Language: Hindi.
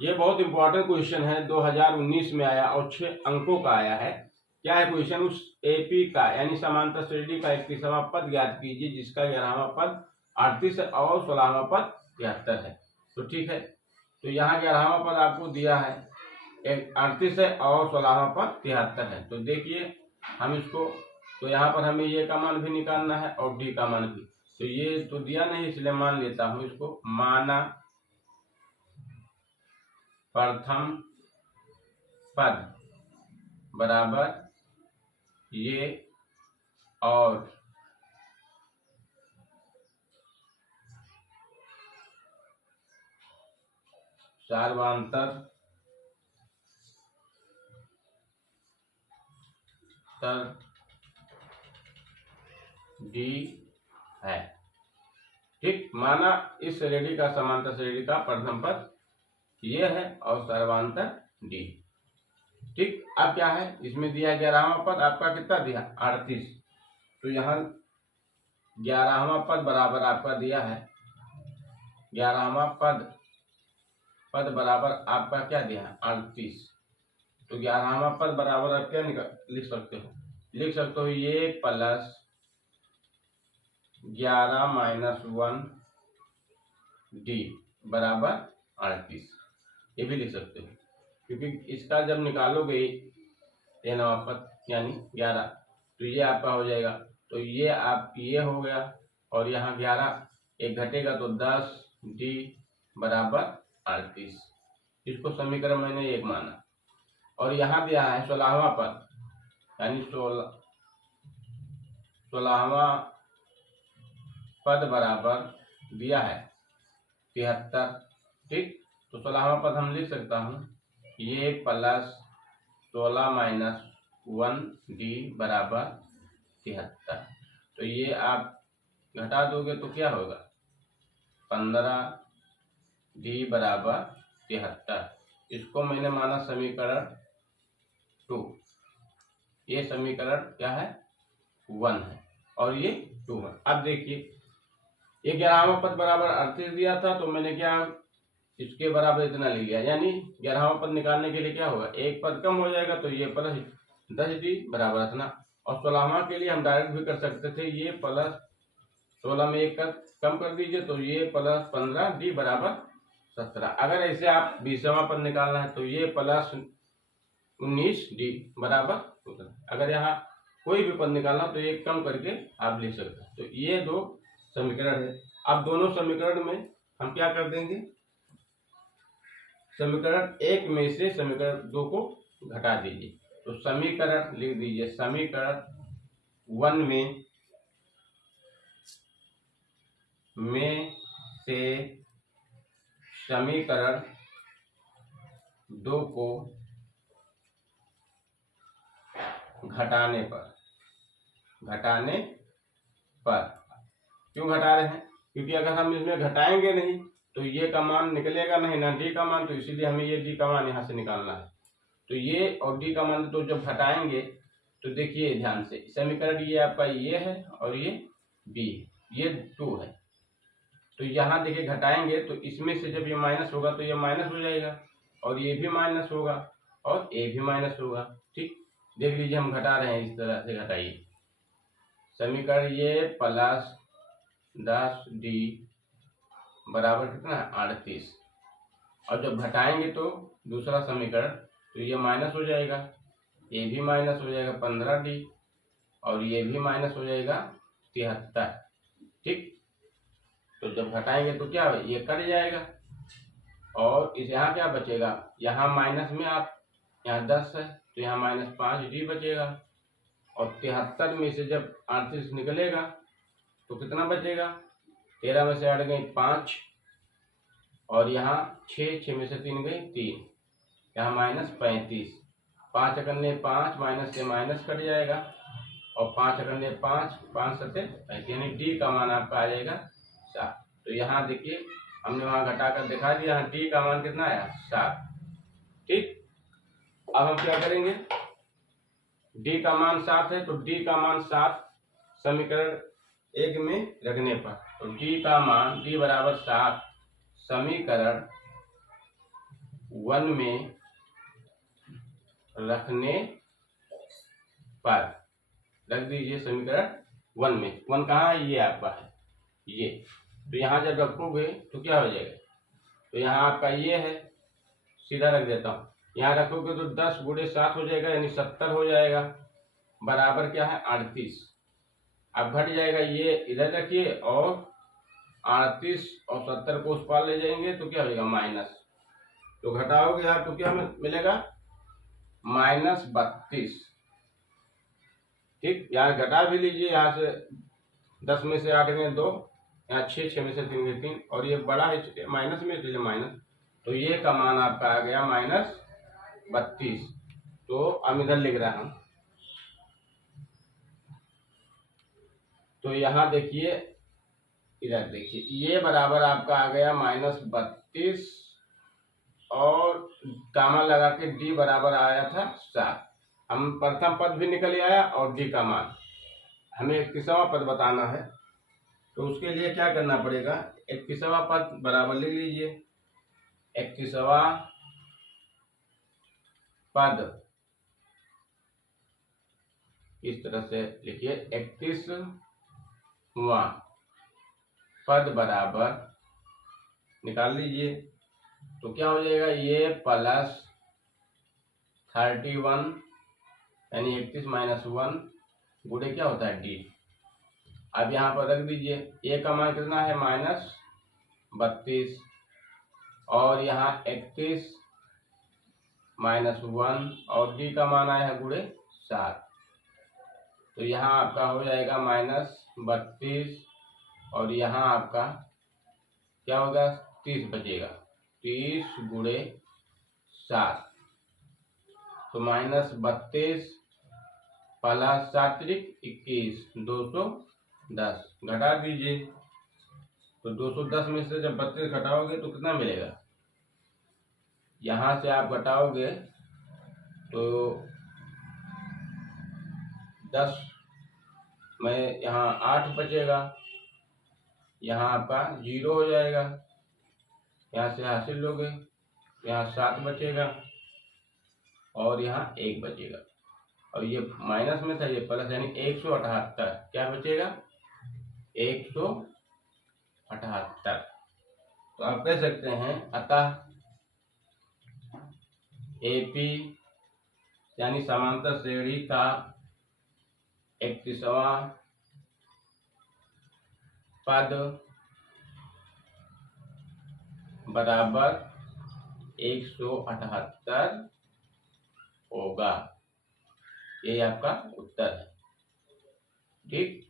ये बहुत इंपॉर्टेंट क्वेश्चन है, 2019 में आया और 6 अंकों का आया है। क्या है क्वेश्चन? उस एपी का यानी समांतर श्रेणी का 31वां पद ज्ञात कीजिए जिसका 11वां पद 38 और 16वां पद 73 है। तो ठीक है, तो यहाँ 11वां पद आपको दिया है 38 है और 16वां पद 73 है। तो देखिए हम इसको, तो यहाँ पर हमें ये का मान भी निकालना है और डी का मान भी। तो ये तो दिया नहीं, इसलिए मान लेता हूं इसको, माना प्रथम पद बराबर ये और सर्वांतर डी है। ठीक, माना इस श्रेणी का समांतर श्रेणी का प्रथम पद ये है और सर्वांतर डी। ठीक, अब क्या है इसमें दिया 11वां पद आपका कितना दिया 38। तो यहाँ 11वां पद बराबर आपका दिया है 11वां पद बराबर आपका क्या दिया है 38। तो 11वां पद बराबर आप क्या लिख सकते हो? लिख सकते हो ये प्लस 11 माइनस 1 डी बराबर 38, ये भी लिख सकते हो, क्योंकि इसका जब निकालोगे 3वां पद यानी 11 तो ये आपका हो जाएगा। तो ये आप ये हो गया और यहाँ 11 एक घटेगा तो 10 डी बराबर 38। इसको समीकरण मैंने एक माना। और यहाँ दिया है 16वां पद यानी 16वां पद बराबर दिया है 73। ठीक, तो 16वां पद हम लिख सकता हूँ ये प्लस 16 माइनस 1 डी बराबर 73। तो ये आप घटा दोगे तो क्या होगा 15 डी बराबर 73। इसको मैंने माना समीकरण 2। ये समीकरण क्या है 1 है और ये 2 है। अब देखिए ये 11वां पद बराबर 38 दिया था तो मैंने क्या इसके बराबर इतना ले लिया, यानी 11वां पद निकालने के लिए क्या होगा एक पद कम हो जाएगा तो ये प्लस 10 डी बराबर इतना। और 16वां के लिए हम डायरेक्ट भी कर सकते थे, ये प्लस 16 में एक कम कर दीजिए तो ये प्लस 15 डी बराबर 17। अगर ऐसे आप 20वां पद निकालना है तो ये प्लस 19 डी बराबर 17। अगर यहाँ कोई भी पद निकालना तो ये कम करके आप लिख सकते हैं। तो ये दो समीकरण है। अब दोनों समीकरण में हम क्या कर देंगे, समीकरण 1 में से समीकरण 2 को घटा दीजिए। तो समीकरण लिख दीजिए, समीकरण 1 में से समीकरण 2 को घटाने पर क्यों घटा रहे हैं? क्योंकि अगर हम इसमें घटाएंगे नहीं तो ये का मान निकलेगा नहीं ना डी का मान, तो इसीलिए हमें ये डी का मान यहाँ से निकालना है। तो ये और डी का मान तो जब घटाएंगे तो देखिए ध्यान से, समीकरण ये आपका ये है और ये बी ये 2 है। तो यहाँ देखिए घटाएंगे तो इसमें से जब ये माइनस होगा तो ये माइनस हो जाएगा और ये भी माइनस होगा और ए भी माइनस होगा। ठीक, देख लीजिए हम घटा रहे हैं, इस तरह से घटाइए। समीकरण ये प्लस 10 डी बराबर कितना है 38। और जब घटाएंगे तो दूसरा समीकरण तो ये माइनस हो जाएगा, ये भी माइनस हो जाएगा 15 डी और ये भी माइनस हो जाएगा 73। ठीक, तो जब घटाएंगे तो क्या है ये कट जाएगा और इस यहाँ क्या बचेगा, यहाँ माइनस में आप यहाँ 10 है तो यहाँ माइनस 5 डी बचेगा और 73 में से जब 38 निकलेगा तो कितना बचेगा, 13 में से हट गई 5 और यहाँ 6 में से 3 गई 3, यहाँ माइनस 35। 5 अकन्ने 5 माइनस से माइनस कट जाएगा और 5 अकन्ने 5 5 सत्ते 35, यानी डी का मान आपका आ जाएगा 7। तो यहाँ देखिए हमने वहाँ घटाकर दिखा दिया, यहाँ डी का मान कितना आया 7। ठीक, अब हम क्या करेंगे, डी का मान 7 है तो डी का मान 7 समीकरण 1 में रखने पर, तो डी का मान डी बराबर 7 समीकरण 1 में रखने पर, रख दीजिए समीकरण 1 में। 1 कहाँ है? ये आपका है ये। तो यहाँ जब रखोगे तो क्या हो जाएगा? तो यहाँ आपका ये है, सीधा रख देता हूँ। यहाँ रखोगे तो 10 गुणे 7 हो जाएगा, यानी 70 हो जाएगा, बराबर क्या है? 38। अब घट जाएगा, ये इधर रखिए और 38 और 70 को उस पार ले जाएंगे तो क्या हो जाएगा? माइनस। तो घटाओगे आप तो क्या मिलेगा? -32। ठीक, यहाँ घटा भी लीजिए, यहाँ से 10 में से 8 गए 2, यहाँ 6, 6 में से 3 गए 3, और ये बड़ा है माइनस में, इसलिए माइनस। तो ये का मान आपका आ गया -32। तो अब इधर लिख रहा हूं, तो यहाँ देखिए, इधर देखिए, ये बराबर आपका आ गया -32 और कामा लगा के डी बराबर आया था 7। हम प्रथम पद भी निकल आया और डी का मान, हमें 31वां पद बताना है। तो उसके लिए क्या करना पड़ेगा? 31वां पद बराबर लिख लीजिए। 31वां पद इस तरह से लिखिए, 31वां पद बराबर निकाल लीजिए। तो क्या हो जाएगा? ये प्लस 31 यानी 31 माइनस 1 गुणे क्या होता है? डी। अब यहाँ पर रख दीजिए, ए का मान कितना है? -32, और यहाँ 31 माइनस 1, और डी का मान आया है गुणे 7। तो यहाँ आपका हो जाएगा -32, और यहाँ आपका क्या होगा? 30 बचेगा, 30 गुणे 7। तो -32 प्लस 7 21, 210। घटा दीजिए, तो 210 में से जब 32 घटाओगे तो कितना मिलेगा? यहाँ से आप घटाओगे तो 10 में यहाँ 8 बचेगा, यहाँ आपका 0 हो जाएगा, यहाँ से हासिल लोगे, यहाँ 7 बचेगा और यहाँ 1 बचेगा, और ये माइनस में था, ये प्लस, यानी 178। क्या बचेगा? 178। तो आप कह सकते हैं, अतः एपी यानी समांतर श्रेणी का 31वां पद बराबर 178 होगा। ये आपका उत्तर है। ठीक।